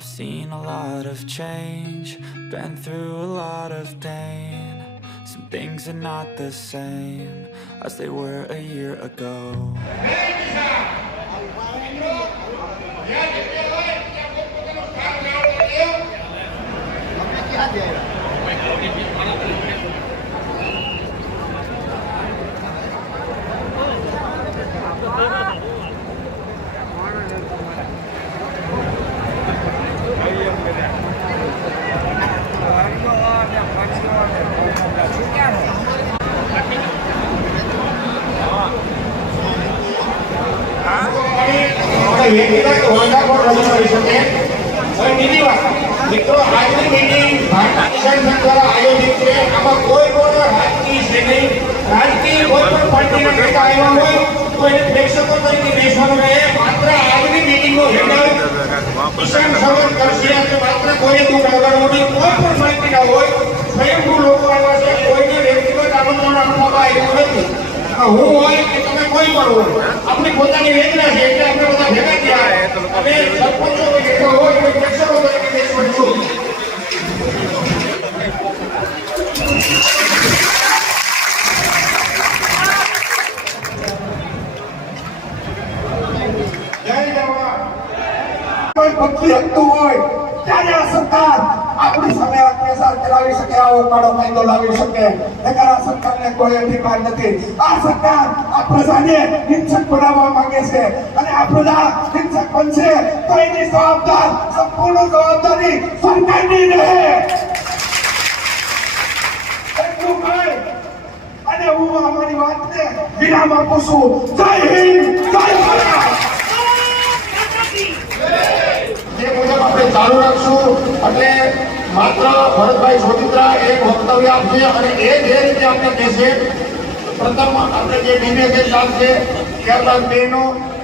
I've seen a lot of change, been through a lot of pain. Some things are not the same as they were a year ago. મિત્રો આજની meeting ભારતીય કિસાન સંઘ દ્વારા આયોજિત છે. આમાં કોઈ પણ રાજકીય છે નહીં. રાજકીય કોઈ પણ પાર્ટીના નેતા આવ્યા હોય તો એને પ્રેક્ષકો તરીકે બેસવાનું રહે. માત્ર આજની મીટિંગનો હેન્ડલ કિસાન સંઘ કરશે અને માત્ર કોઈ દૂર લગાડવું નહીં. કોઈ પણ પાર્ટીના હોય સ્વયંભૂ લોકો આવ્યા છે. કોઈને વ્યક્તિગત આમંત્રણ આપવામાં આવ્યું નથી. હું હોય કે તમે કોઈ પણ હોય, આપણી પોતાની વેદના છે એટલે આપણે બધા ભેગા થયા અને સરપંચો જેટલો હોય તો પ્રેક્ષકો તરીકે બેસવાનું છું. જય જવાન. કોઈ બદલી શકતું હોય ત્યારે આ સરકાર આપણી સામે અત્યાચાર ચલાવી શકે, આવો કાળો કાયદો લાવી શકે. નકર આ સરકારને કોઈ અધિકાર નથી. આ સરકાર આ પ્રજાને હિંસક બનાવવા માંગે છે અને આ પ્રજા હિંસક બનશે તો એની સંપૂર્ણ જવાબદારી સરકારની રહે. એટલું કહી અને હું અમારી વાતને વિરામ આપું છું. જય હિન્દ, જય ભારત. જે મુજબ આપણે ચાલુ રાખશું એટલે માત્ર ભરતભાઈ સોતિત્રા એક વક્તવ્ય આપશે અને એ જે રીતે આપણે કહેશે. પ્રથમ આપણે જે ડિબેટ ચાલશે, ત્યારબાદ બહેનો,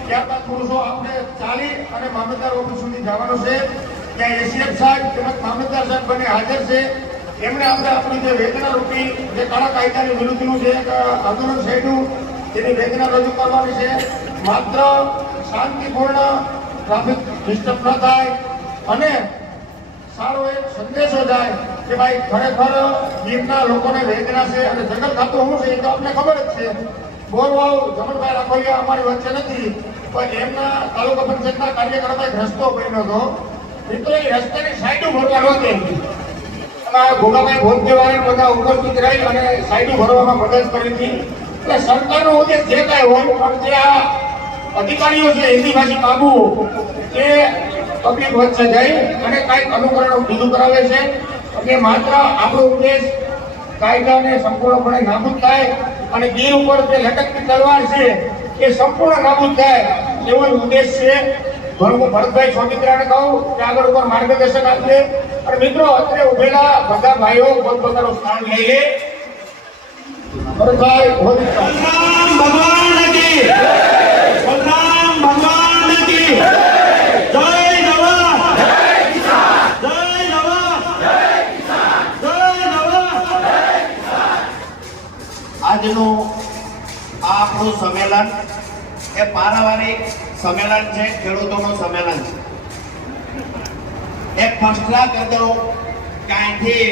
ત્યારબાદ પુરુષો આપણે ચાલી અને મામલતદાર ઓફિસ સુધી જવાનું છે. ત્યાં એસીએફ સાહેબ તેમજ મામલતદાર સાહેબ બંને હાજર છે. એમણે આપણે આપણી જે વેદના રૂપી જે કાળા કાયદાની વિરુદ્ધનું જે આંદોલન છેડ્યું તેની વેદના રજૂ કરવાની છે. માત્ર શાંતિપૂર્ણ ટ્રાફિક ડિસ્ટર્બ ન થાય અને સારો એક સંદેશો જાય કે ભાઈ ખરેખર ગીરના લોકોને વેદના છે અને જંગલ ખાતું શું છે એ તો આપને ખબર જ છે. બોરવાવ જમણભાઈ રાખોલિયા અમારી વચ્ચે નથી, પણ એમના તાલુકા પંચાયતના કાર્યકરોમાં એક રસ્તો બન્યો હતો. મિત્રો એ રસ્તાની સાઈડો ભરવા નહોતી. એમાં ભોગાભાઈ ભોજદેવાળા બધા ઉપસ્થિત રહી અને સાઈડો ભરવામાં મદદ કરી હતી. એટલે સરકારનો ઉદ્દેશ જે કાંઈ હોય પણ જે આ અધિકારીઓ છે હિન્દી ભાષી કાબુ એ પબ્લિક વચ્ચે જઈ અને કાંઈક અનુકરણ બીજું કરાવે છે. એટલે માત્ર આપણો ઉદ્દેશ કાયદાને સંપૂર્ણપણે નાબૂદ થાય અને ગીર ઉપર જે લટકતી તલવાર છે એ સંપૂર્ણ નાબૂદ થાય એવો ઉદ્દેશ છે. હું ભરતભાઈ સોતિત્રાને કહું કે આગળ ઉપર માર્ગદર્શન આપશે. અને મિત્રો અત્રે ઉભેલા બધા ભાઈઓ પોતપોતાનું સ્થાન લઈ લે. ભરતભાઈ ભગવાન કી આજનું આ આપણું સંમેલન એ પારિવારિક સંમેલન છે, ખેડૂતોનું સંમેલન છે. એક ફસલા કરી દઉં કે અહીંથી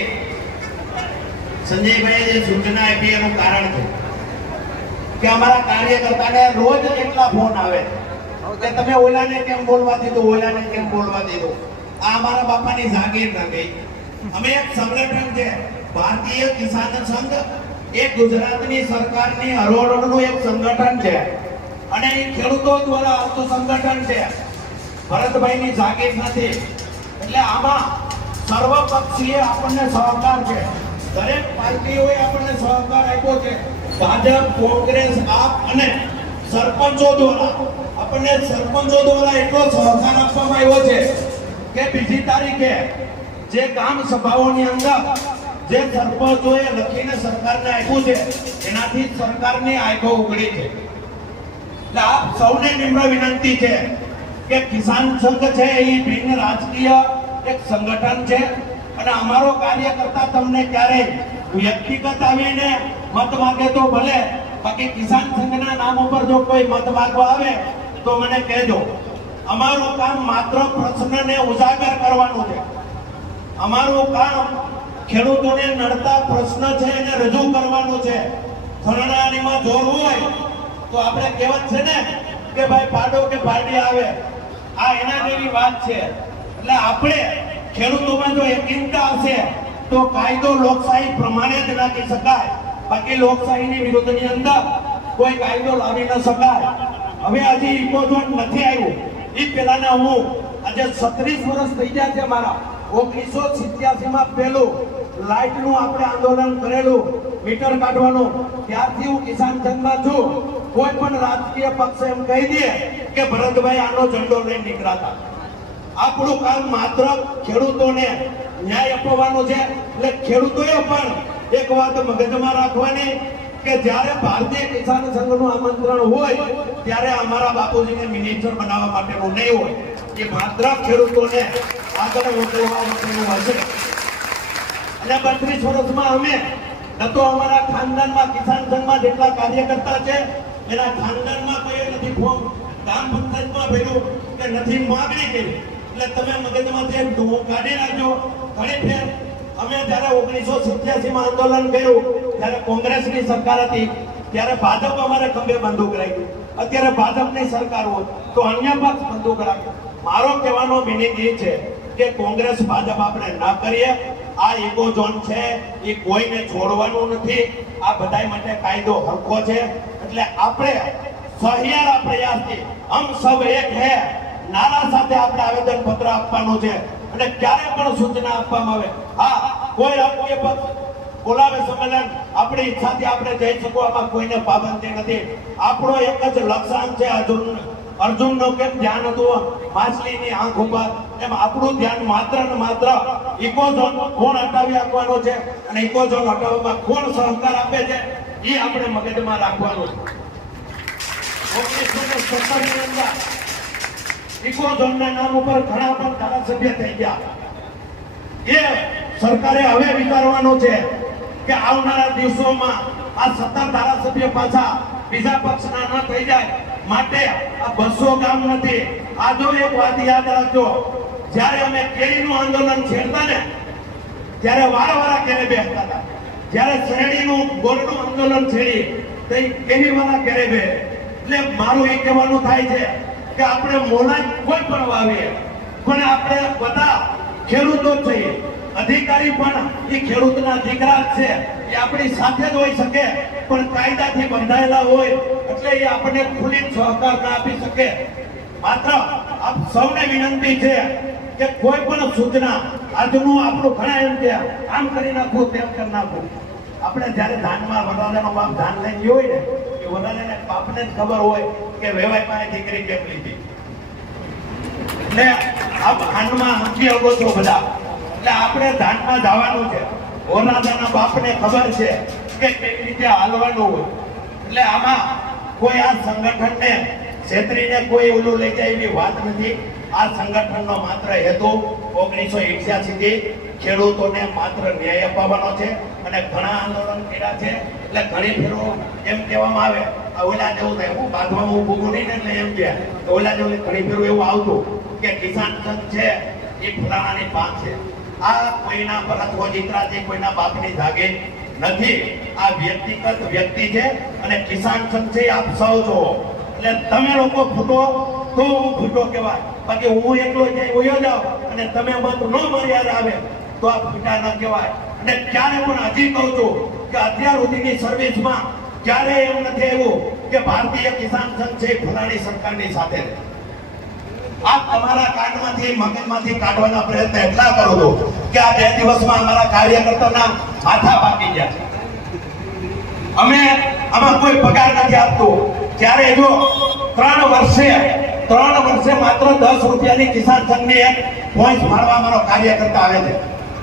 સંજયભાઈએ જે સૂચના આપી એનું કારણ છે કે અમારા કાર્યકર્તાને રોજ એટલા ફોન આવે કે તમે ઓલાને કેમ બોલવા દીધું, ઓલાને કેમ બોલવા દીધું. આ અમારા બાપાની જાગીર નથી. અમે એક સંગઠન છે ભારતીય કિસાન સંઘ, એ ગુજરાતની સરકારની હરોળનું એક સંગઠન છે અને એ ખેડૂતો દ્વારા આવતું સંગઠન છે. ભરતભાઈની જાગીર નથી. એટલે આમાં સર્વપક્ષીય આપણને સહકાર છે. દરેક પાર્ટીઓએ આપણને સહકાર આપ્યો છે. ભાજપ, કોંગ્રેસ, આપ અને સરપંચો દ્વારા આપણને એટલો સહકાર આપવામાં આવ્યો છે કે બીજી તારીખે જે ગ્રામ સભાઓની અંદર જે સરપંચોએ લખીને સરકારને આપ્યું છે એનાથી સરકારની આંખો ઉઘડી છે. એટલે આપ સૌને નિમ્ર વિનંતી છે કે કિસાન સંઘ છે એ બિન રાજકીય એક સંગઠન છે અને અમારો કાર્યકર્તા તમને ક્યારેય વ્યક્તિગત આવીને મત માંગે તો ભલે, બાકી કિસાન સંઘના નામ ઉપર જો કોઈ મત માંગવા આવે તો મને કહેજો. અમારું કામ માત્ર પ્રશ્નને ઉજાગર કરવાનું છે. અમારું કામ ખેડૂતોને નડતા પ્રશ્ન છે એને રજૂ કરવાનું છે. ધરણાણીમાં જોર હોય તો આપણે કહેવત છે ને કે ભાઈ પાડો કે પાડી આવે, આ એના જેવી વાત છે. એટલે આપણે ખેડૂતોમાં જો એકતા હશે તો કાયદો લોકશાહી પ્રમાણે જ નાખી શકાય. બાકી લોકશાહીની વિરુદ્ધની અંદર કોઈ કાયદો લાવી ન શકાય. હવે હજી ઇકોઝોન નથી આવ્યું. એ પહેલાના હું આજે 36 વર્ષ થઈ ગયા છે મારા. 1987 માં પહેલું લાઇટનું આપણે આંદોલન કરેલું, મીટર કાઢવાનું. ત્યારથી હું કિસાન સંઘમાં છું. કોઈ પણ રાજકીય પક્ષ એમ કહી દે કે ભરતભાઈ આનો ઝંડો લઈને નીકળાતા. આપણું કામ માત્ર ખેડૂતોને ન્યાય અપાવવાનો છે. એટલે ખેડૂતોએ પણ એક વાત મગજમાં રાખવાની કે જ્યારે ભારતીય કિસાન સંઘનું આમંત્રણ હોય ત્યારે અમારા બાપુજીને મિનિસ્ટર બનાવવા માટેનું નહીં હોય, એ માત્ર ખેડૂતોને આગળ મોકલવા માટેનું હશે. અને 32 વર્ષમાં અમે ન તો અમારા ખાનદાનમાં કિસાન સંઘમાં જેટલા કાર્યકર્તા છે એના ખાનદાનમાં કોઈ નથી ફોર્મ ગ્રામ પંચાયતમાં ભર્યું કે નથી માગણી કરી. એટલે તમે મગજમાંથી કાઢી નાખજો. ઘણી ફેર અમે જ્યારે 1987 માં આંદોલન કર્યું ત્યારે કોંગ્રેસની સરકાર હતી, ત્યારે ભાજપ અમારે ખંભે બંદૂક રાખી. અત્યારે ભાજપની સરકાર હોય તો અન્ય પક્ષ બંદૂક રાખે. મારો કહેવાનો મિનિંગ એ છે કે કોંગ્રેસ ભાજપ આપણે ના કરીએ. આ ઇકોઝોન છે એ કોઈને છોડવાનું નથી. આ બધાય માટે કાયદો હરખો છે. એટલે આપણે સહિયારા પ્રયાસથી હમ સબ એક હે નારા સાથે આપણે આવેદન પત્ર આપવાનું છે. અને ક્યારે પણ સૂચના આપવામાં આવે, હા કોઈ રાજકીય પક્ષ બોલાવે સંમેલન, આપણી ઈચ્છાથી આપણે જઈ શકો, આમાં કોઈને પાબંદી નથી. આપણો એક જ લક્ષ્યાંક છે. અર્જુનનો કેમ ધ્યાન હતું માછલીની આંખ ઉપર, એમ આપણું ધ્યાન માત્ર ને માત્ર ઇકોઝોન કોણ હટાવી આપવાનો છે અને ઇકોઝોન હટાવવામાં કોણ સહકાર આપે છે એ આપણે મગજમાં રાખવાનું છે. 1970 ની અંદર ઇકોઝોનના નામ ઉપર ઘણા પણ ધારાસભ્ય થઈ ગયા. એ સરકારે હવે વિચારવાનું છે કે આવનારા દિવસોમાં આ 17 ધારાસભ્ય પાછા બીજા પક્ષના ન થઈ જાય માટે આ 200 ગામ નથી. આ જો એક વાત યાદ રાખજો, જ્યારે અમે કેરીનું આંદોલન છેડતા ને ત્યારે વારવારા ઘેરે બેસતા હતા. જ્યારે શેરડીનું ગોળનું આંદોલન છેડી તો કેરીવાળા ઘેરે બે. એટલે મારું એ કહેવાનું થાય છે કે આપણે મોલા કોઈ પણ વાવીએ પણ આપણે બધા ખેડૂતો જ છીએ. અધિકારી પણ એ ખેડૂતના દીકરા જ છે. એ આપણી સાથે જ હોઈ શકે પણ કાયદાથી બંધાયેલા હોય એટલે એ આપણને ખુલ્લી સહકાર ના આપી શકે. માત્ર આપ સૌને વિનંતી છે કે કોઈ પણ સૂચના આજનું આપણું ઘણા એમ કે આમ કરી નાખવું તેમ કરી નાખવું. આપણે જ્યારે ધાનમાં વડાલાનો બાપ ધાન લઈને ગયો હોય ને એ વડાલાને બાપને જ ખબર હોય કે વેવાય પાસે દીકરી કેમ લીધી. એટલે આપ ખાંડમાં સમજી શકો છો બધા. એટલે આપણે ધાનમાં જવાનું છે. વડાલાના બાપને ખબર છે કે કેવી રીતે હાલવાનું હોય. એટલે આમાં કોઈ આ સંગઠનને છેતરીને કોઈ ઓલું લઈ જાય એવી વાત નથી. આ સંગઠનનો માત્ર હેતુ 1981 થી ખેડૂતોને માત્ર ન્યાય અપાવવાનો છે. અને ઘણા આંદોલન કર્યા છે. એટલે ઘણી ફેરો એમ કહેવામાં આવે આ ઓલા જેવું થાય, હું બાંધવામાં હું ભૂગું નહીં ને એટલે એમ કે ઓલા જેવું. ઘણી ફેરો એવું આવતું કે કિસાન સંઘ છે એ ફલાણાની પાંચ છે. આ કોઈના ભરત હોજીત્રા છે, કોઈના બાપની જાગીર નથી. આ વ્યક્તિગત વ્યક્તિ છે અને કિસાન સંઘ છે આપ સૌ છો. એટલે તમે લોકો ફૂટો તો હું ફૂટો કહેવાય. બાકી હું એકલો વયો જાઉં અને તમે મત ન મારી આવે તો આ ફૂટા ન કહેવાય. અને ક્યારે પણ હજી કહું છું કે અત્યાર સુધીની સર્વિસમાં ક્યારે એમ નથી આવ્યું કે ભારતીય કિસાન સંઘ છે ફલાણી સરકારની સાથે. આ તમારા કાનમાંથી મગજમાંથી કાઢવાના પ્રયત્ન એટલા કરો છો કે આ 2 દિવસમાં અમારા કાર્યકર્તાના માથા પાકી ગયા છે. અમે આમાં કોઈ પગાર નથી આપતું. ત્યારે જો 3 વર્ષે માત્ર 10 રૂપિયાની કિસાન સંઘની એક પોઈન્ટ ફાળવા અમારો કાર્યકર્તા આવે છે.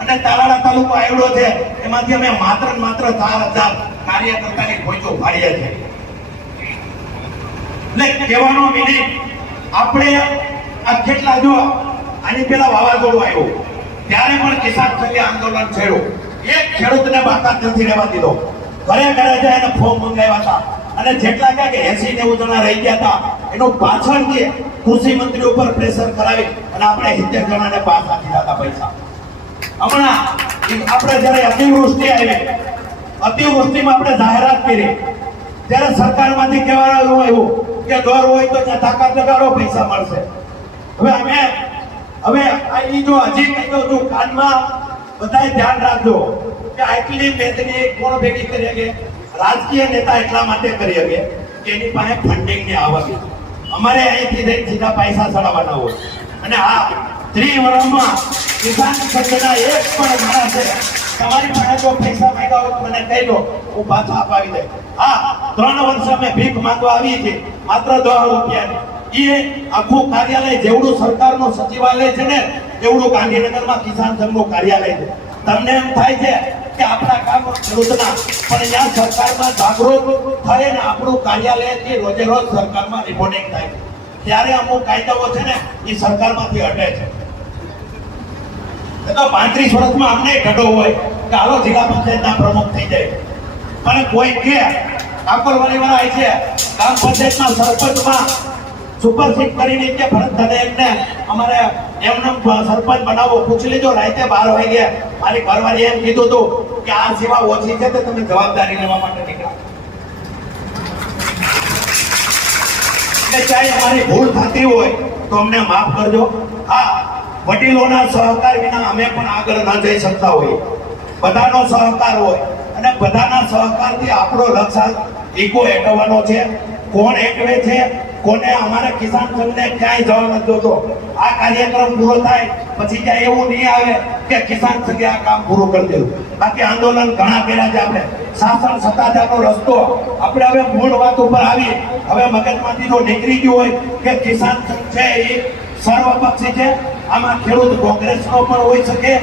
અને તાલાળા તાલુકો આવ્યો છે એમાંથી અમે માત્ર 4000 કાર્યકર્તાની પોઈન્ટો ફાળીએ છીએ. એટલે કહેવાનો મિનિંગ આપણે આ કેટલા જો આની પેલા વાવાઝોડું આવ્યું ત્યારે પણ કિસાન સંઘે આંદોલન છેડ્યું. એક ખેડૂતને બાકાત નથી રહેવા દીધો. ઘરે જાય અને ફોર્મ મંગાવ્યા હતા અને જેટલા કે 80-90 જણા રહી ગયા હતા એનું પાછળથી કૃષિ મંત્રી ઉપર પ્રેશર કરાવી અને આપણે 70 જણાને પાસ આપી દીધા પૈસા. હમણાં આપણે જ્યારે અતિવૃષ્ટિ આવી, અતિવૃષ્ટિમાં આપણે જાહેરાત કરી ત્યારે સરકારમાંથી કહેવાનું આવ્યું કે દર હોય તો ત્યાં તાકાત લગાડો, પૈસા મળશે. હવે આ જો હજી કહી દઉં છું, કાનમાં બધાએ ધ્યાન રાખજો કે આટલી મેદની કોણ ભેગી કરી શકે? રાજકીય નેતા એટલા માટે કરી શકે કે એની પાસે ફંડિંગ ની આવક. અમારે અહીંથી જઈને સીધા પૈસા ચડાવવાના હોય. અને આ 3 વર્ષમાં કિસાન સંઘના એક પણ માણસે તમારી પાસે જો પૈસા માંગ્યા હોય મને કહી દો, હું પાછા અપાવી દે. હા, 3 વર્ષ અમે ભીખ માંગવા આવી છે, માત્ર 10 રૂપિયાની. એ આખું કાર્યાલય જેવડું સરકારનું સચિવાલય છે ને એવડું ગાંધીનગરમાં કિસાન સંઘનું કાર્યાલય છે. તમને એમ થાય છે કે આપણા કામ ખેડૂતના, પણ ત્યાં સરકારમાં જાગૃત થાય ને આપણું કાર્યાલયથી રોજે રોજ સરકારમાં રિપોર્ટિંગ થાય ત્યારે અમુક કાયદાઓ છે ને એ સરકારમાંથી હટે છે. તો 35 વર્ષમાં અમને ઢડો હોય કે હાલો જિલ્લા પંચાયતના પ્રમુખ થઈ જાય, પણ કોઈ કે કાપરવાળી વાળા છે ગ્રામ પંચાયતના સરપંચમાં સુપરસીડ કરીને કે ભરત દાદા એમને અમારે એમને સરપંચ બનાવો. પૂછી લેજો, રાતે 12 વાગે મારી ઘરવાળી એમ કીધું હતું કે આ સેવા ઓછી છે તો તમે જવાબદારી લેવા માટે નીકળ્યા. એટલે ચાહે અમારી ભૂલ થતી હોય તો અમને માફ કરજો. હા, વડીલોના સહકાર વિના અમે પણ આગળ ન જઈ શકતા હોઈએ. બધાનો સહકાર હોય અને બધાના સહકારથી આપણો લક્ષ્ય ઈગો એટવવાનો છે. કોણ એકવે છે, કોને અમારે કિસાન સંઘને ક્યાંય જવા નથી જોતો. આ કાર્યક્રમ પૂરો થાય પછી ક્યાં એવું નહીં આવે કે કિસાન સંઘે આ કામ પૂરું કરી દીધું. બાકી આંદોલન ઘણા કર્યા છે આપણે. શાસન સત્તાધારનો રસ્તો આપણે હવે મૂળ વાત ઉપર આવી. હવે મગજમાંથી જો નીકળી ગયું હોય કે કિસાન સંઘ છે એ સર્વપક્ષી છે, આમાં ખેડૂત કોંગ્રેસનો પણ હોઈ શકે,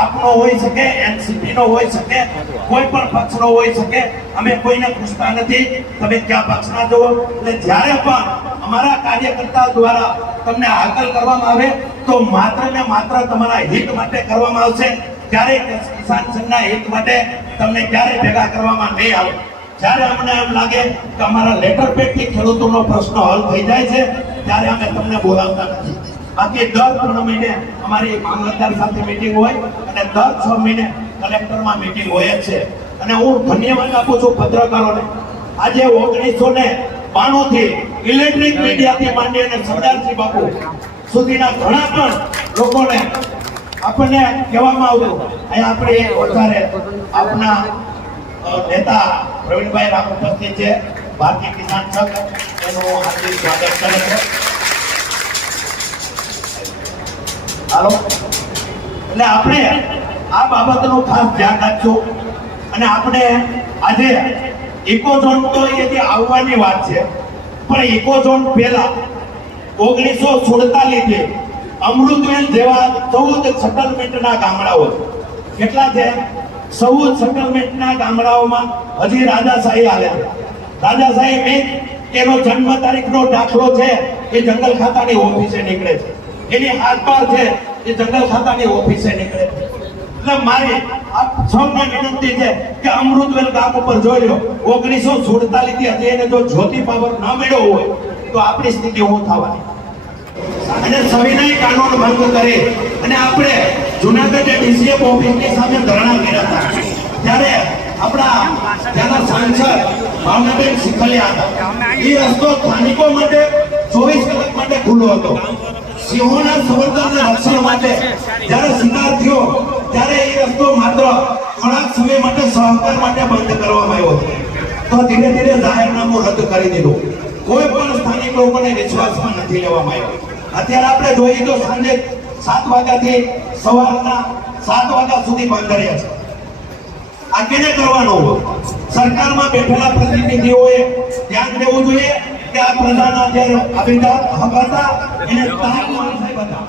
આપનો હોઈ શકે, એનસીપી નો હોઈ શકે, કોઈ પણ પક્ષનો હોઈ શકે. અમે કોઈને પૂછતા નથી તમે ક્યાં પક્ષના છો. એટલે જ્યારે પણ અમારા કાર્યકર્તા દ્વારા તમને હાકલ કરવામાં આવે તો માત્ર ને માત્ર તમારા હિત માટે કરવામાં આવશે. ક્યારેય કિસાન સંઘના હિત માટે તમને ક્યારેય ભેગા કરવામાં નહીં આવે. જ્યારે અમને એમ લાગે કે અમારા લેટર પેડથી ખેડૂતોનો પ્રશ્ન હલ થઈ જાય છે ત્યારે અમે તમને બોલાવતા નથી. બાકી દર 3 મહિને અમારી મામલતદાર સાથે મીટિંગ હોય અને દર 6 મહિને કલેક્ટરમાં મીટિંગ હોય જ છે. અને હું ધન્યવાદ આપું છું પત્રકારોને. આજે 1992 થી ઇલેક્ટ્રિક મીડિયાથી માંડી અને સરદારજી બાપુ સુધીના ઘણા પણ લોકોને આપણને કહેવામાં આવતું. અહીંયા આપણે વધારે આપના નેતા પ્રવીણભાઈ રામ ઉપસ્થિત છે, ભારતીય કિસાન સંઘ, એનું હાર્દિક સ્વાગત કરે છે. હાલો, એટલે આપણે આ બાબતનું ખાસ ધ્યાન રાખશું. અને આપણે આજે ઇકોઝોન તો અહીંયાથી આવવાની વાત છે, પણ ઇકોઝોન પહેલા 1947 થી અમૃતવેલ જેવા 14 સેટલમેન્ટના ગામડાઓ કેટલા છે? 14 સેટલમેન્ટના ગામડાઓમાં હજી રાજાશાહી હાલે છે. રાજાશાહી મીન્સ એનો જન્મ તારીખનો દાખલો છે એ જંગલ ખાતાની ઓફિસે નીકળે છે, એની હાથબાર છે એ જંગલ ખાતાની ઓફિસે નીકળે છે. એટલે મારી આપ સૌને વિનંતી છે કે અમૃતવેલ ગામ ઉપર જોઈ લો 1947 થી હજી એને જો જ્યોતિ પાવર ન મળ્યો હોય તો આપણી સ્થિતિ શું થવાની? અને સવિનય કાનૂન ભંગ કરી અને આપણે જુનાગઢ ડીસીએમ ઓફિસની સામે ધરણા કર્યા હતા. ત્યારે આપણા ત્યાંના સાંસદ ભાવનાબેન શીખલિયા હતા. એ રસ્તો સ્થાનિકો માટે 24 કલાક માટે ખુલ્લો હતો. સિંહોના સંવર્ધન અને રક્ષણ માટે જ્યારે શિકાર થયો ત્યારે એ રસ્તો માત્ર થોડાક સમય માટે સહકાર માટે બંધ કરવામાં આવ્યો હતો. તો ધીરે ધીરે જાહેરનામું રદ કરી દીધું. કોઈ પણ સ્થાનિક લોકોને વિશ્વાસમાં નથી લેવામાં આવ્યો. અત્યારે આપણે જોઈએ તો સાંજે 7 વાગ્યાથી સવારના 7 વાગ્યા સુધી બંધ રહ્યા છે. આ કેને કરવાનું? સરકારમાં બેઠેલા પ્રતિનિધિઓએ ધ્યાન દેવું જોઈએ કે આ પ્રજાના જે અભિજાત હક હતા એને તાકવાનું સાહેબ હતા.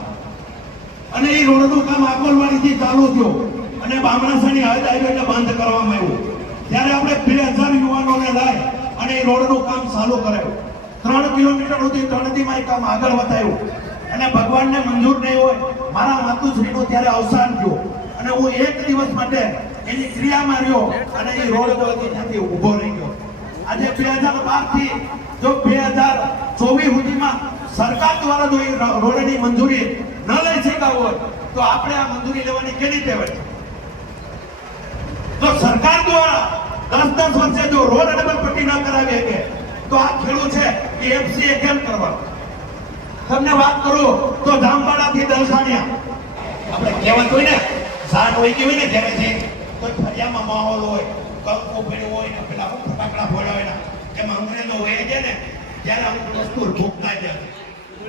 અને એ રોડનું કામ આકોલવાડીથી ચાલુ થયું અને બામણાસણી હદ હાઈવે બંધ કરવામાં આવ્યું. ત્યારે આપણે 2000 યુવાનોને લઈ અને એ રોડનું કામ ચાલુ કરાયું. 3 કિલોમીટર સુધી તળેટીમાં કામ આગળ વધાયું અને ભગવાનને મંજૂર નહીં હોય મારા માતુશ્રીનું ત્યારે અવસાન થયું અને હું 1 દિવસ માટે એની ક્રિયામાં રહ્યો અને એ રોડ પરથી ત્યાંથી ઊભો રહી ગયો. આજે 2012 થી જો 2024 સુધીમાં સરકાર દ્વારા જો એ રોડની મંજૂરી ન લઈ શકાય હોય તો આપણે આ મંજૂરી લેવાની કેવી રીતે હોય? જો સરકાર દ્વારા 10 વર્ષે જો રોડ ડબલ પટ્ટી ન કરાવી શકે તો આ ખેડૂત છે એ એફસીએ કેમ કરવાનો? તમને વાત કરું તો જામવાડા થી દલસાણિયા આપણે કહેવત હોય ને, સાન હોય કે હોય ને ઘરેથી તો ફરિયામાં માહોલ હોય, કંકુ પડ્યું હોય ને પેલા ફટાકડા ફોડ્યા હોય ને એમાં અંગ્રેજો હોય છે ને ત્યારે અમુક વસ્તુ ભૂખ ના જાય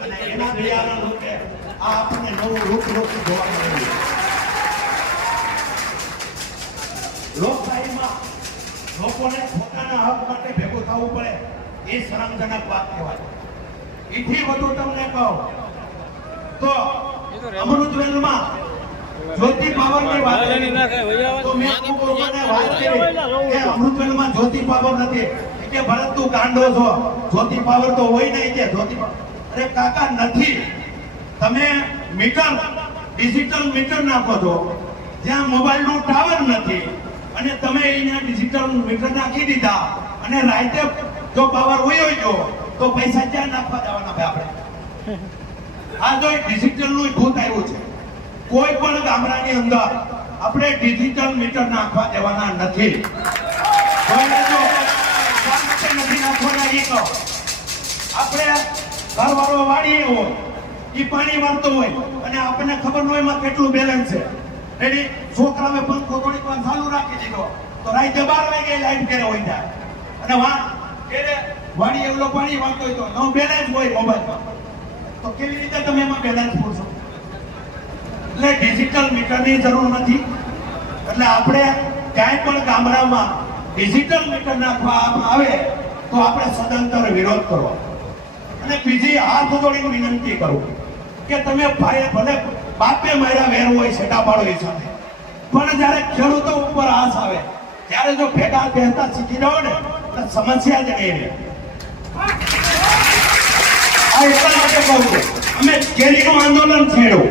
અને એના દયાના લોકે આ આપણને નવું રૂપ જોવા મળ્યું. લોકશાહીમાં લોકોને પોતાના હક માટે ભેગું થવું પડે એ શરમજનક વાત કહેવાય. એથી વધુ તમને કહું તો અમૃતવેલમાં જ્યોતિ પાવરની વાત કરી તો મેં ખૂબ લોકોને વાત કરી કે અમૃતવેલમાં જ્યોતિ પાવર નથી કે ભરત તું ગાંડો છો, જ્યોતિ પાવર તો હોય નહીં કે જ્યોતિ અરે કાકા નથી. તમે મીટર ડિજિટલ મીટર નાખો છો જ્યાં મોબાઈલનું ટાવર નથી અને તમે અહીંયા ડિજિટલ મીટર નાખી દીધા અને રાતે જો પાવર હોય ગયો તો પૈસા ક્યાં નાખવા દેવાના ભાઈ આપણે? આ જો ડિજિટલ નું ભૂત આવ્યું છે. કોઈ પણ ગામડાની અંદર આપણે ડિજિટલ મીટર નાખવા દેવાના નથી. નથી નાખવાના એ કહો. આપણે ઘરવાળો વાળી હોય એ પાણી વાળતો હોય અને આપણને ખબર ન હોય એમાં કેટલું બેલેન્સ છે. એની છોકરાએ પંખો થોડીક વાર ચાલુ રાખી દીધો તો રાતે 12 વાગે લાઈટ ઘરે હોય જાય અને વાડી એવલો પાણી વાળતો હોય તો નો બેલેન્સ હોય મોબાઈલમાં તો કેવી રીતે તમે એમાં બેલેન્સ પૂછો? એટલે ડિજિટલ મીટરની જરૂર નથી. એટલે આપણે ક્યાંય પણ ગામડામાં ડિજિટલ મીટર નાખવામાં આવે તો આપણે સદંતર વિરોધ કરવો. અને બીજી હાથ જોડીને વિનંતી કરું કે તમે ભાઈ ભલે બાપે માર્યા વેર હોય સેટા પાડો એ સાથે પણ જ્યારે ખેડૂતો ઉપર આસ આવે ત્યારે જો ભેગા કહેતા શીખી જાઓ ને તો સમસ્યા જ નહીં રહે. આ એટલા માટે કહું છું અમે કેરીનું આંદોલન છેડ્યું.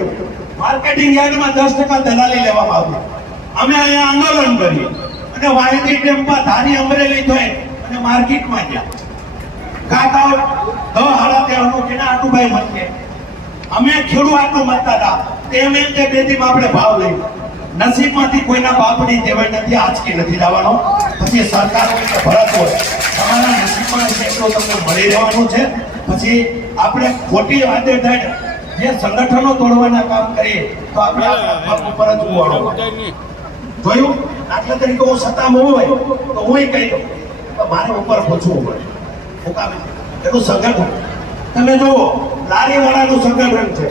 માર્કેટિંગ યાર્ડમાં 10% દલાલી લેવામાં આવતી. અમે અહીંયા આંદોલન કર્યું અને વાયદી ટેમ્પા ધારી અમરેલી થઈ અને માર્કેટમાં ગયા. કાકા હાડા કેના આટુભાઈ મત અમે ખેડૂત આટલું મતતા હતા તેમ એમ કે બેદીમાં આપણે ભાવ લઈ નસીબમાંથી કોઈના બાપની દેવાય નથી આંચકી નથી જવાનો. પછી સરકાર હોય કે ભરત હોય તમારા નસીબમાં એટલું તમને મળી રહેવાનું છે. પછી આપણે ખોટી વાતે થાય જે સંગઠનો તોડવાના કામ કરીએ તો આપણે આપણા પગ ઉપર જ ઉવાળો જોયું. દાખલા તરીકે હું સત્તામાં હોય તો હું કહી દઉં તો મારે ઉપર પૂછવું પડે એનું સંગઠન તમે જુઓ. લારી વાળાનું સંગઠન છે,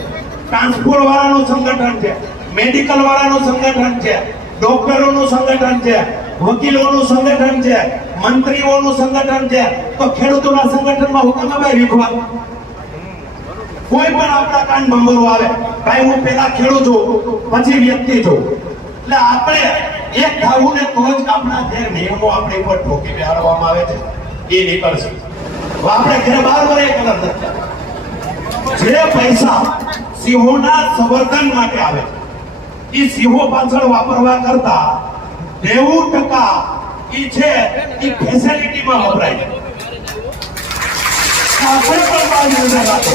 ટ્રાન્સપોર્ટ વાળાનું સંગઠન છે, મેડિકલ વાળાનું સંગઠન છે, ડોક્ટરોનું સંગઠન છે, વકીલોનું સંગઠન છે, મંત્રીઓનું સંગઠન છે. તો ખેડૂતોના સંગઠનમાં હુકમાભાઈ વિખવા કોઈ પણ આપણા કાન બંબરો આવે ભાઈ હું પેલા ખેડૂત છું પછી વ્યક્તિ છું. એટલે આપણે એક થાવું ને તો જ આપણા જે નિયમો આપણી ઉપર ઠોકી બેહાડવામાં આવે છે એ નીકળશે. આપણે ઘરે 12 વર્ષે કલર નથી. જે પૈસા સિંહોના સંવર્ધન માટે આવે એ સિંહો પાછળ વાપરવા કરતા 90% ઈ છે એ ફેસિલિટીમાં વપરાય છે. આપણે પણ બાજુ રાખો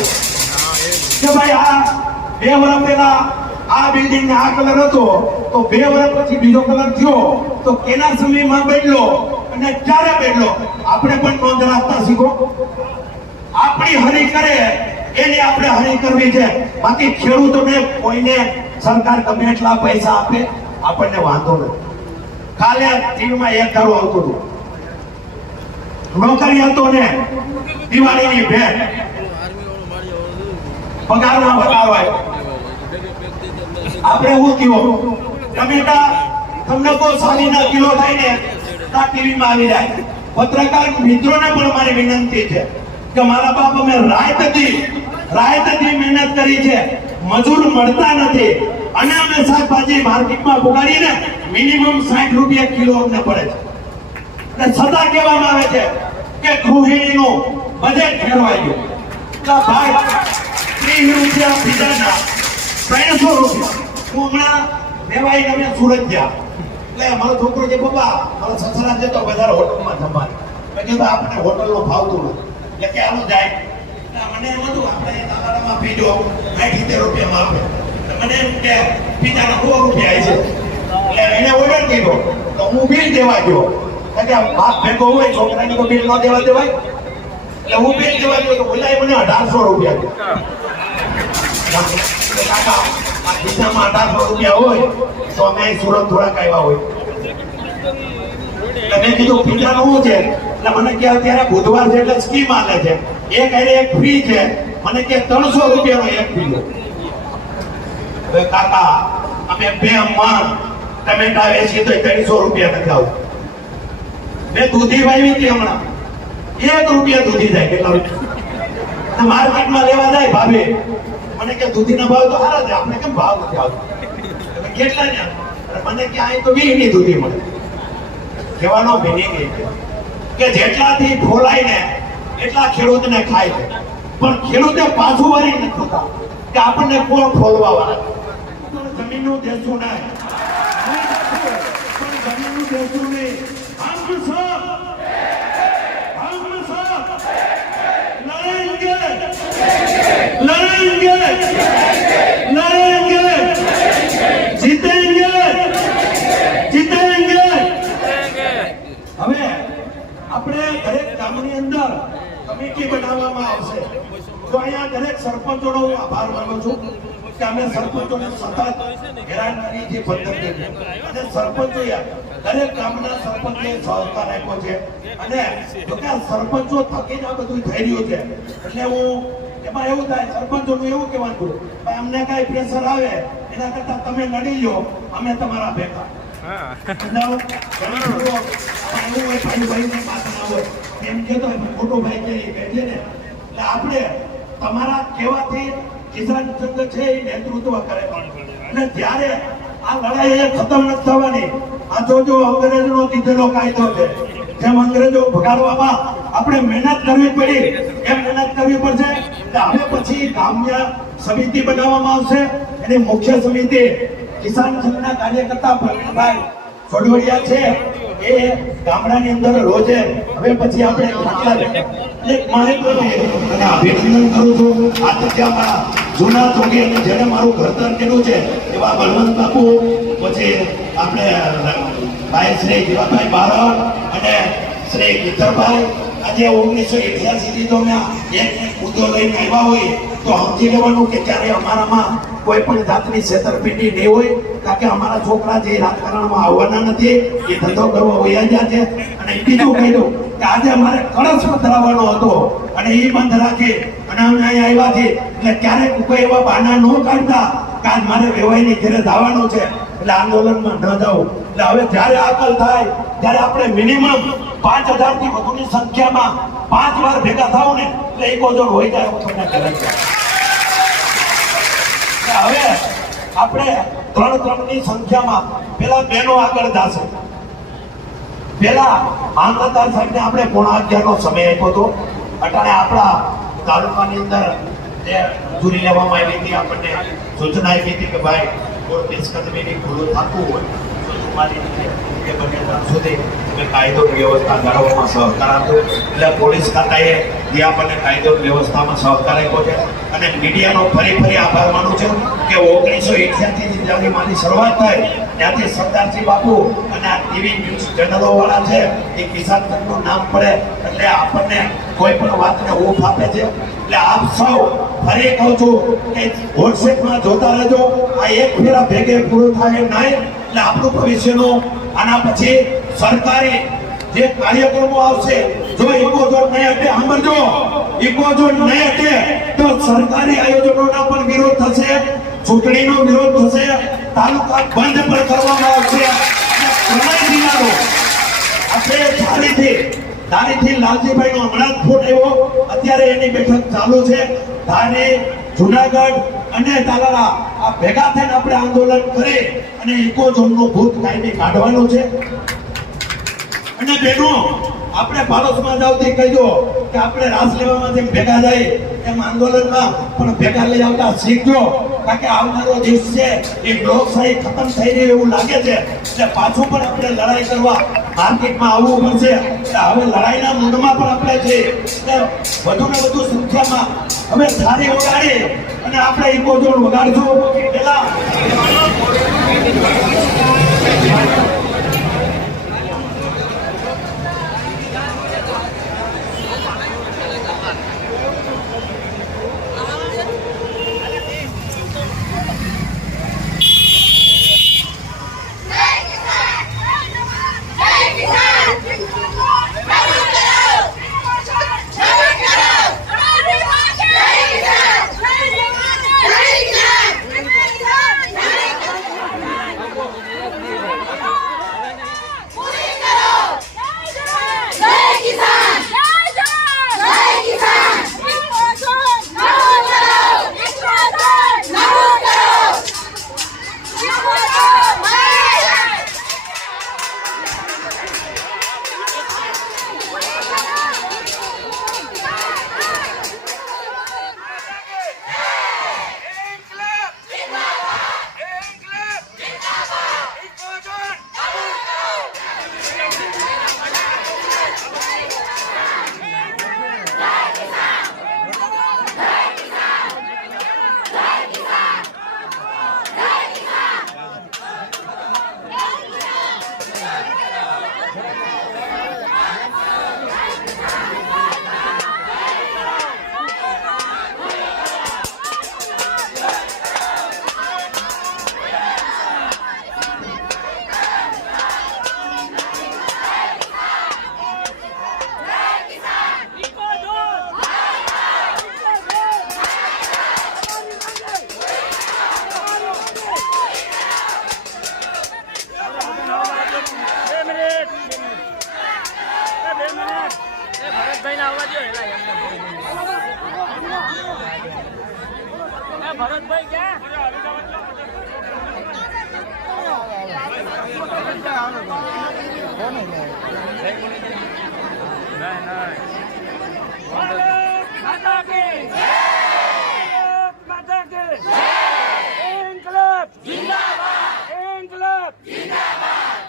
કે ભાઈ આ 2 વર્ષ પહેલા આ બિલ્ડિંગ ને આ કલર હતો તો 2 વર્ષ પછી બીજો કલર થયો તો કેના સમયમાં બદલો અને ક્યારે બદલો આપણે પણ નોંધ રાખતા શીખો. આપણી હરી કરે એની આપણે હરી કરવી છે. બાકી ખેડૂતોને કોઈને સરકાર ગમે એટલા પૈસા આપે આપણને વાંધો નથી. કાલે ટીવીમાં એક ધારું આવતું હતું નોકરી હતો ને દિવાળીની ભેટ પગારમાં વધારો આવ્યો. આપણે શું કયો ટમેટા તમને કોઈ સાલીના કિલો થાય ને આ ટીવીમાં આવી જાય. પત્રકાર મિત્રોને પણ મારી વિનંતી છે કે મારા બાપ અમે રાયતથી મહેનત કરી છે, મજૂર મળતા નથી અને અમે શાકભાજી માર્કેટમાં ઉગાડીને મિનિમમ 60 રૂપિયા કિલો અમને પડે છે. અને છતાં કહેવામાં આવે છે કે ગૃહિણીનું બજેટ ફેરવાઈ ગયું. ભાઈ 30 રૂપિયા બીજાના 300 રૂપિયા. હું હમણાં દેવાઈ અમે સુરત ગયા એટલે મારો છોકરો કે પપ્પા મારો સસરા છે તો બધા હોટલમાં જમવા મેં કીધું આપણે હોટલનો ફાવતું નથી એટલે કે આનું જાય એટલે મને એમ હતું આપણે તાલાળામાં પીજો 60-70 રૂપિયામાં આપે એટલે મને એમ કે પીઝાના 100 રૂપિયા છે એટલે એને ઓર્ડર કર્યો તો હું બિલ દેવા ગયો કે બાપ ભેગો હોય છોકરાને તો બિલ ન દેવા દેવાય એટલે હું બિલ દેવા ગયો તો બોલાય મને 1800 રૂપિયા કાકા આ પીઝામાં 1800 રૂપિયા હોય તો અમે સુરત થોડાક આવ્યા હોય મેં કીધું પીઝાનું શું છે એટલે મને કે અત્યારે બુધવાર છે એટલે સ્કીમ આલે છે એક આરે એક ફ્રી છે મને કે 300 રૂપિયાનો એક પીઝો હવે કાકા અમે બે મણ ટમેટા વેચી તો 300 રૂપિયા નથી આવું મેં દૂધી વાવી હતી હમણાં 1 રૂપિયા દૂધી જાય કેટલા રૂપિયા માર્કેટમાં લેવા જાય ભાભી મને કે દૂધીના ભાવ તો સારા છે આપણે કેમ ભાવ નથી આવતો કેટલા ને મને કે અહીં તો 20 ની દૂધી મળે કહેવાનો મિનિંગ એ છે કે જેટલાથી ફોલાય ને એટલા ખેડૂતને ખાય છે પણ ખેડૂતે પાછું વારી નથી થતા કે આપણને કોણ ફોલવા વાળા જમીનનું દેશું નહીં પણ જમીનનું દેશું નહીં હમ सब लड़ेंगे लड़ेंगे लड़ेंगे जीतेंगे जीतेंगे હવે આપણે દરેક ગામની અંદર કમિટી બનાવવામાં આવશે તો અહીંયા દરેક સરપંચોનો હું આભાર માનું છું કે અમે સરપંચોને સતત હેરાનગતિ જે બંધ કરી અને સરપંચોએ દરેક ગામના સરપંચોએ સહકાર આપ્યો છે અને જો કે સરપંચો થકી જ આ બધું થઈ રહ્યું છે એટલે હું એમાં એવું થાય સરપંચોનું એવું કહેવાનું છું ભાઈ અમને કાંઈ પ્રેશર આવે એના કરતા તમે લડી લો અમે તમારા ભેગા આપણે તમારા કહેવાથી કિસાન સંઘ છે એ નેતૃત્વ કરે અને જ્યારે આ લડાઈ ખતમ નથી થવાની આ જો અંગ્રેજનો દીધેલો કાયદો છે જેમ અંગ્રેજો ભગાડવામાં આપણે મહેનત કરવી પડી એમ મહેનત કરવી પડશે હવે પછી ગામના સમિતિ બનાવવામાં આવશે એની મુખ્ય સમિતિ કિસાન સંઘના કાર્યકર્તા પ્રવીણભાઈ છોડવડિયા છે એ ગામડાની અંદર રોજે હવે પછી આપણે એક માહિતી અને અભિનંદન કરું છું આ જગ્યામાં જૂના જોગી અને જેને મારું ઘરતર કર્યું છે એવા બળવંત બાપુ પછી આપણે ભાઈ શ્રી જીવાભાઈ બારડ અને શ્રી ગીતરભાઈ આજે 1988 થી તો મેં એક મુદ્દો લઈને આવ્યા હોય તો સમજી લેવાનું કે ક્યારે અમારામાં કોઈ પણ જાતની છેતરપિંડી નહીં હોય કારણ કે અમારા છોકરા જે રાજકારણમાં આવવાના નથી એ ધંધો કરવા વયા ગયા છે અને બીજું કહ્યું કે આજે અમારે કળશ પધરાવવાનો હતો અને એ બંધ રાખી અને અમે અહીંયા આવ્યા છીએ એટલે ક્યારેક કોઈ એવા બહાના ન કાઢતા કે આજ મારે વેવાઈની ઘરે જવાનું છે એટલે આંદોલનમાં ન જવું એટલે હવે જ્યારે અકલ થાય ત્યારે આપણે મિનિમમ 5000 થી વધુની સંખ્યામાં 5 વાર ભેગા થાવ ને એટલે એકોજોડ હોય જાય એવું તમને કહેવાય છે હવે આપણે 3 ની સંખ્યામાં પેલા બહેનો આગળ જશે પેલા મામલતદાર સાહેબને આપણે 11:30 નો સમય આપ્યો હતો અટાણે આપણા તાલુકાની અંદર જે મંજૂરી લેવામાં આવી હતી આપણને સૂચના આપી હતી કે ભાઈ કોઈ પેશકદમીની ભૂલો થતું હોય તો તમારી રીતે બને ત્યાં સુધી તમે કાયદો વ્યવસ્થા જાળવવામાં સહકાર આપો એટલે પોલીસ ખાતાએ જે આપણને કાયદો વ્યવસ્થામાં સહકાર આપ્યો છે અને મીડિયાનો ફરી આભાર માનું છું કે 1988 થી જ્યારે મારી શરૂઆત થઈ ત્યાંથી સરદારજી બાપુ અને આ ટીવી ન્યૂઝ ચેનલો વાળા છે એ કિસાન સંઘનું નામ પડે એટલે આપણને કોઈ પણ વાતને ઊભ આપે છે એટલે આપ સૌ ફરી કહું છું કે વોટ્સએપમાં જોતા રહેજો આ એક ફેરા ભેગે પૂરું થાય નહીં એટલે આપણું ભવિષ્યનું આના પછી સરકારી જે કાર્યક્રમો આવશે જો ઇકોઝોન નહીં હટે સાંભળજો ઇકોઝોન નહીં હટે તો સરકારી આયોજનોના પણ વિરોધ થશે ચૂંટણીનો વિરોધ થશે તાલુકા બંધ પણ કરવામાં આવશે સમય દિનારો આપણે ધારીથી લાલજીભાઈ નો હમણાં જ ફોન આવ્યો અત્યારે એની બેઠક ચાલુ છે ધારી જુનાગઢ અને તાલાળા આ ભેગા થઈને આપણે આંદોલન કરી અને ઇકોઝોનનું ભૂત કાયમી કાઢવાનું છે અને બેનો આપણે પાડોશમાં જાવતી કહીજો કે આપણે રાસ લેવામાં જેમ ભેગા જાય એમ આંદોલનમાં પણ ભેગા લઈ આવતા શીખજો કારણ કે આવનારો દિવસ છે એ લોકશાહી ખતમ થઈ રહી એવું લાગે છે એટલે પાછું પણ આપણે લડાઈ કરવા માર્કેટમાં આવવું પડશે. હવે લડાઈના મૂડમાં પણ આપણે છે વધુ ને વધુ સંખ્યામાં હવે સારી વગાડી અને આપણે ઇકો ઝોન વગાડશું. પેલા ભરતભાઈ ક્યાં માતા કી માતા કી ઇન્કલાબ જિંદાબાદ ઇન્કલાબ જિંદાબાદ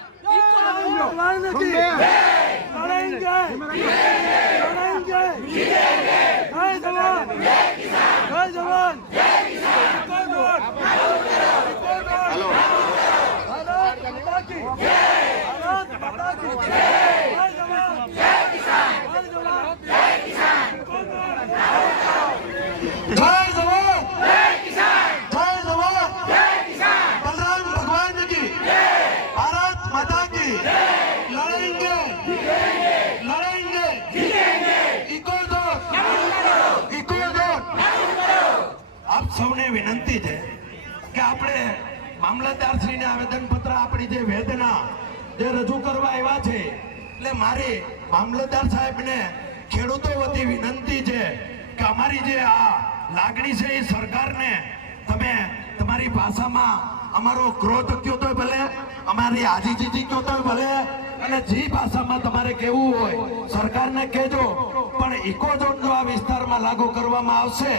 સૌને વિનંતી છે કે આપણે મામલતદારશ્રીને આવેદન પત્ર આપણી જે વેદના જે રજૂ કરવા આવ્યા છે એટલે મારી મામલતદાર સાહેબને ખેડૂતો વતી વિનંતી છે કે અમારી જે આ લાગણી છે એ સરકારને તમે તમારી ભાષામાં અમારો ક્રોધ કયો તો ભલે, અમારી આજીજી કયો તો ભલે, અને જે ભાષામાં તમારે કહેવું હોય સરકારને કહેજો. પણ ઇકો ઝોન જો આ વિસ્તારમાં લાગુ કરવામાં આવશે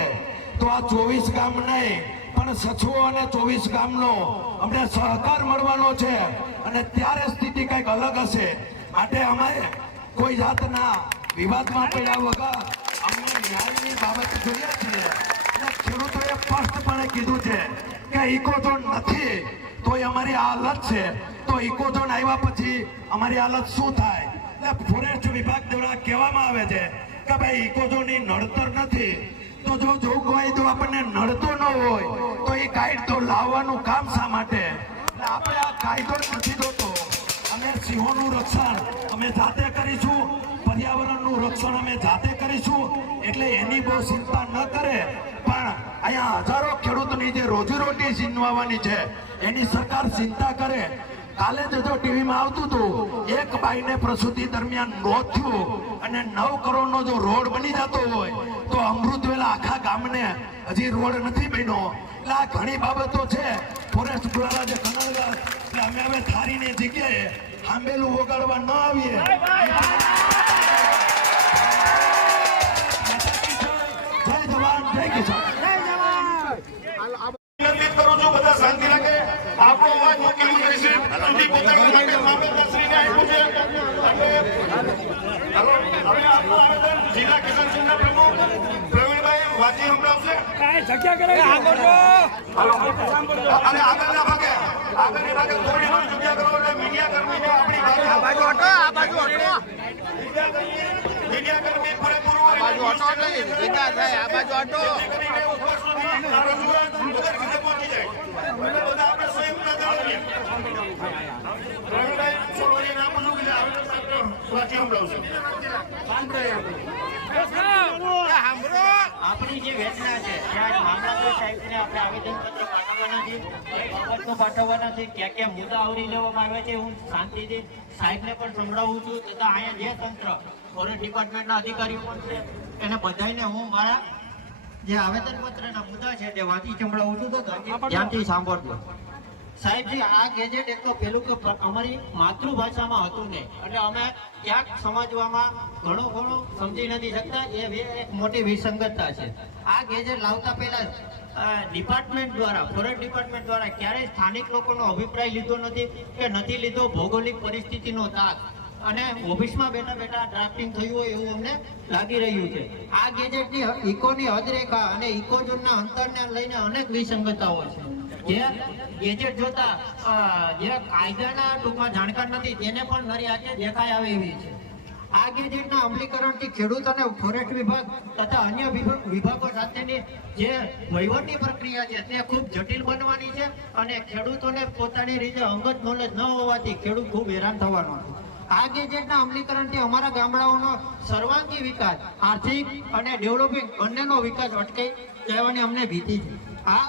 તો આ 24 ગામ નહીં પણ 6 અને 24 ગામનો અમને સહકાર મળવાનો છે અને ત્યારે સ્થિતિ કંઈક અલગ હશે. માટે અમે કોઈ જાતના વિવાદમાં પડ્યા વગર અમને ન્યાયની બાબત જોઈએ છીએ. ખેડૂતોએ સ્પષ્ટપણે કીધું છે કે ઇકો ઝોન નથી તોય અમારી આ હાલત છે. તો ઇકો ઝોન આવ્યા પછી અમારી હાલત શું થાય? એટલે ફોરેસ્ટ વિભાગ દ્વારા કહેવામાં આવે છે કે ભાઈ ઇકો ઝોનની નડતર નથી. તો જો જોગવાઈ જો આપણને નડતો ન હોય તો એ કાયદો લાવવાનું કામ શા માટે? આપણે આ કાયદો નથી જોતો. અમે સિંહોનું રક્ષણ અમે જાતે કરીશું, પર્યાવરણનું રક્ષણ અમે જાતે કરીશું. એટલે એની બહુ ચિંતા ન કરે. પણ અહીંયા હજારો ખેડૂતની જે રોજીરોટી છીનવાવાની છે એની સરકાર ચિંતા કરે. કાલે જ જો ટીવીમાં આવતું હતું એક બાઈને પ્રસૂતિ દરમિયાન મોત થયું અને 9 કરોડનો જો રોડ બની જતો હોય તો અમૃતવેલા આખા ગામને હજી રોડ નથી બન્યો. એટલે આ ઘણી બાબતો છે ફોરેસ્ટ દ્વારા જે કનડગર એટલે અમે હવે થારીની જગ્યાએ આંબેલું વગાડવા ન આવીએ. જય જવાન જય કિસાન. વિનંતી કરું છું બધા શાંતિ રાખે. આપણો અવાજ મુખ્યમંત્રી સુધી પહોંચાડવા માટે મામલતદારશ્રીને આપ્યું છે. હાલો, હવે આપનું આવેદન જિલ્લા કિસાન સંઘના પ્રમુખ પ્રવીણભાઈ વાંચી સંભળાવશે. જગ્યા કરે આગળ જો હાલો. અને આગળની ભાગે થોડી ઘણી જગ્યા કરો એટલે મીડિયા કર્મીને આપણી બાજુ મીડિયા કર્મી પૂરેપૂરું આ બાજુ ઓટો નહીં, જગ્યા થાય, આ બાજુ ઓટો. કરીને ઉપર સુધી આ રજૂઆત વગર ઘરે પહોંચી જાય. એટલે બધા આપણે સંયુક્ત કરીએ. પ્રવીણભાઈ સોલવણીને આપું છું કે આવેદન પત્ર વાંચી સંભળાવશે. આપણી જે વેદના છે ત્યાં મામલતદાર સાહેબને આપણે આવેદનપત્ર પાઠવવાના છે, બાબતો પાઠવવાના છે, ક્યાં ક્યાં મુદ્દા આવરી લેવામાં આવ્યા છે. હું શાંતિથી સાહેબને પણ સંભળાવું છું તથા અહીંયા જે તંત્ર ફોરેસ્ટ ડિપાર્ટમેન્ટના અધિકારીઓ પણ છે એને બધાને હું મારા જે આવેદનપત્રના મુદ્દા છે તે વાંચી સંભળાવું છું. તો ધ્યાનથી સાંભળજો. સાહેબજી, આ ગેજેટ એક તો પેલું કે અમારી માતૃભાષામાં હતું નહીં એટલે અમે ક્યાંક સમજવામાં ઘણું સમજી નથી શકતા. એ એક મોટી વિસંગતતા છે. આ ગેજેટ લાવતા પહેલા ડિપાર્ટમેન્ટ દ્વારા, ફોરેસ્ટ ડિપાર્ટમેન્ટ દ્વારા ક્યારેય સ્થાનિક લોકોનો અભિપ્રાય લીધો નથી કે નથી લીધો ભૌગોલિક પરિસ્થિતિનો તાગ અને ઓફિસમાં બેઠા બેઠા ડ્રાફ્ટિંગ થયું હોય એવું અમને લાગી રહ્યું છે. આ ગેજેટની ઇકોની હદરેખા અને ઇકો ઝોનના અંતરને લઈને અનેક વિસંગતતાઓ છે. જે ગેજેટ જોતા જે કાયદાના ટૂંકમાં જાણકાર નથી તેને પણ નરી આંખે દેખાય આવે એવી છે. આ ગેજેટના અમલીકરણથી ખેડૂત અને ફોરેસ્ટ વિભાગ તથા અન્ય વિભાગો સાથેની જે વહીવટની પ્રક્રિયા છે તે ખૂબ જટિલ બનવાની છે અને ખેડૂતોને પોતાની રીતે અંગત નોલેજ ન હોવાથી ખેડૂત ખૂબ હેરાન થવાનો છે. આ ગેજેટના અમલીકરણથી અમારા ગામડાઓનો સર્વાંગી વિકાસ, આર્થિક અને ડેવલપિંગ બંનેનો વિકાસ અટકાઈ જવાની અમને ભીતિ છે. આ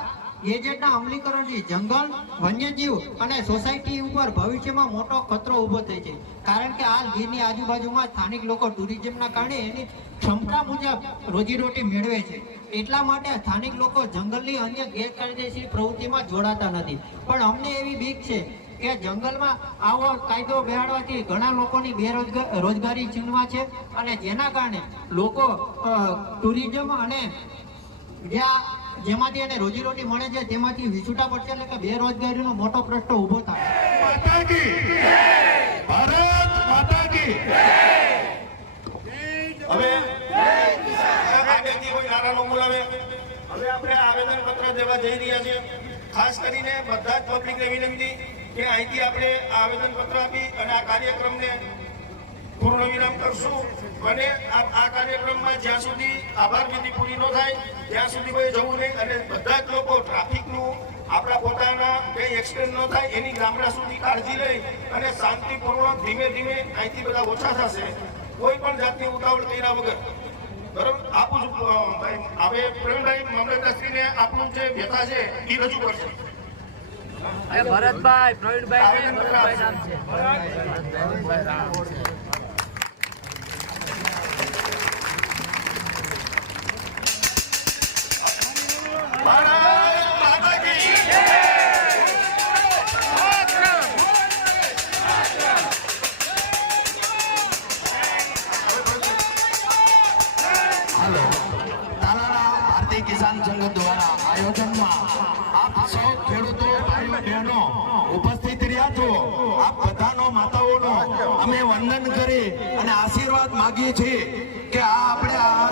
ગેજેટના અમલીકરણથી જંગલ, વન્યજીવ અને સોસાયટી ઉપર ભવિષ્યમાં મોટો ખતરો ઊભો થાય છે. કારણ કે હાલ ગીરની આજુબાજુમાં સ્થાનિક લોકો ટુરિઝમના કારણે એની ક્ષમતા મુજબ રોજીરોટી મેળવે છે. એટલા માટે સ્થાનિક લોકો જંગલની અન્ય ગેરકાયદેસર પ્રવૃત્તિમાં જોડાતા નથી. પણ અમને એવી બીક છે કે જંગલમાં આવો કાયદો બેહાડવાથી ઘણા લોકોની રોજગારી છીનવા છે અને જેના કારણે લોકો ટુરિઝમ અને જેમાંથી એને રોજીરોટી મળે છે તેમાંથી વિછૂટા પડશે એટલે કે બેરોજગારીનો મોટો પ્રશ્ન ઊભો થાય. માતા કી ભારત માતા કી હવે આગળથી કોઈ નારાનો બોલાવે. હવે આપણે આવેદન પત્ર દેવા જઈ રહ્યા છીએ. ખાસ કરીને બધા જ પબ્લિકને વિનંતી કે અહીંથી આપણે આવેદન પત્ર આપી અને આ કાર્યક્રમને પૂર્ણ વિરામ કરશું. અને આ કાર્યક્રમમાં જ્યાં સુધી આભાર વિધિ પૂરી ન થાય ત્યાં સુધી કોઈ જવું નહીં અને બધા જ લોકો ટ્રાફિકનું આપણા પોતાના કંઈ એક્સિડન્ટ ન થાય એની ગામડા સુધી કાળજી લઈ અને શાંતિપૂર્વક ધીમે ધીમે અહીંથી બધા ઓછા થશે. કોઈ પણ જાતની ઉતાવળ કર્યા વગર. બરાબર, આપું છું ભાઈ. હવે પ્રવીણભાઈ મામલતદારશ્રીને આપણું જે વ્યથા છે એ રજૂ કરશે. ભરતભાઈ, પ્રવીણભાઈ નામ છે. ભારત માતા કી ભારતીય કિસાન સંઘ દ્વારા આયોજનમાં આપ સૌ ખેડૂતો ભાઈઓ બહેનો ઉપસ્થિત રહ્યા છો. આપ બધાનો માતાઓનો અમે વંદન કરી અને આશીર્વાદ માગીએ છીએ કે આ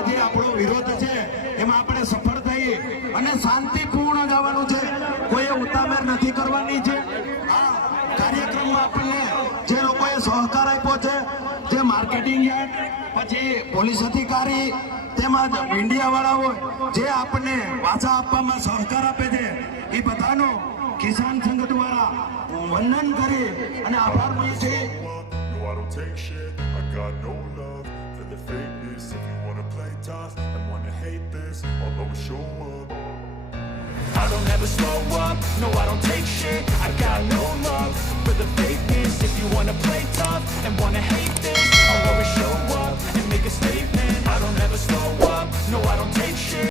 જે આપણો વિરોધ છે એમાં આપણે સફળ થઈ અને શાંતિપૂર્ણ જવાનું છે. કોઈએ ઉતામેર નથી કરવાની છે. આ કાર્યક્રમમાં આપણને જે લોકોએ સહકાર આપ્યો છે, જે માર્કેટિંગ યાર્ડ, પછી પોલીસ અધિકારી તેમજ મીડિયાવાળાઓ જે આપણને વાચા આપવામાં સહકાર આપે છે એ બધાનો કિસાન સંઘ દ્વારા વંદન કરી અને આભાર માનું છે. No, I don't take shit. I got no love for the fakeness. If you wanna play tough and wanna hate this, I'll always show up. I don't ever slow up, no I don't take shit. I got no love for the fakeness. If you wanna play tough and wanna hate this,